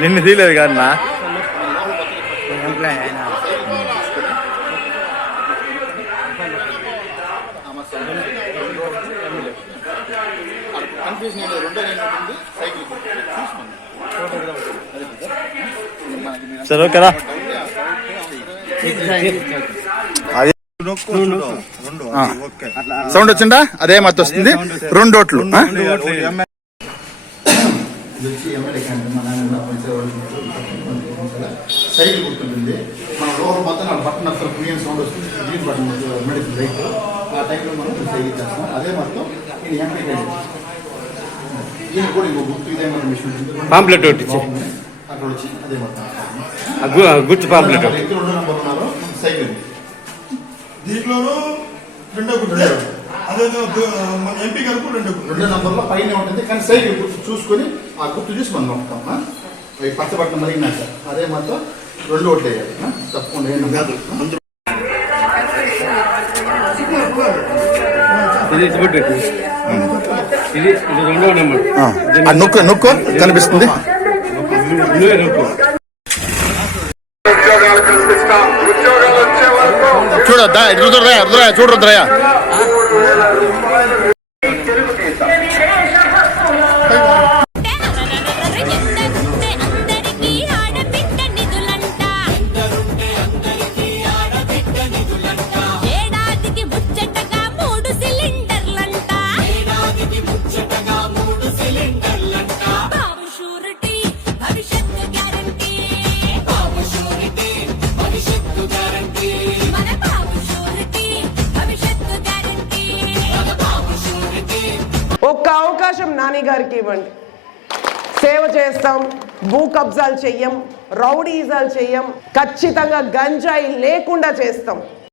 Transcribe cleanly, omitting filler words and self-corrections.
నిన్ను తీయలేదు కదన్నా. సరే ఓకేనా. సౌండ్ వచ్చిందా? అదే మత్తు వస్తుంది. 2 ఓట్లు. సైకిల్ గుర్తుంటుంది. మన లోపల మొత్తం బటన్ అసలు క్లియర్ సౌండ్ వస్తుంది. గ్రీన్ బటన్ మెడిసిన్ రైట్ ఆ టైంలో మనం సైకిల్ చేస్తాం. అదే మొత్తం ఇది ఎంపీ ఈయన కూడా ఇంకో గుర్తు ఇదే మన మిషన్ పాంప్లెట్ ఒకటి అక్కడ వచ్చి అదే మొత్తం గుర్తు పాంప్లెట్ 2 నెంబర్ ఉన్నారు సైకిల్. దీంట్లోనూ 2 గుర్తు అదే ఎంపీ గారు 2 నెంబర్లో పైన ఉంటుంది. కానీ సైకిల్ గుర్తు చూసుకొని ఆ గుర్తు చూసి మనం నొక్కుతాం. పచ్చబట్టం మరిగినాక అదే మొత్తం 2 ఓట్లు వేయాలి. తప్పకుండా నొక్కు కనిపిస్తుంది. చూడొద్దా? చూడొద్దా? ఒక్క అవకాశం నాని గారికి ఇవ్వండి. సేవ చేస్తాం, భూ కబ్జాలు చెయ్యం, రౌడీజాలు చెయ్యం, ఖచ్చితంగా గంజాయి లేకుండా చేస్తాం.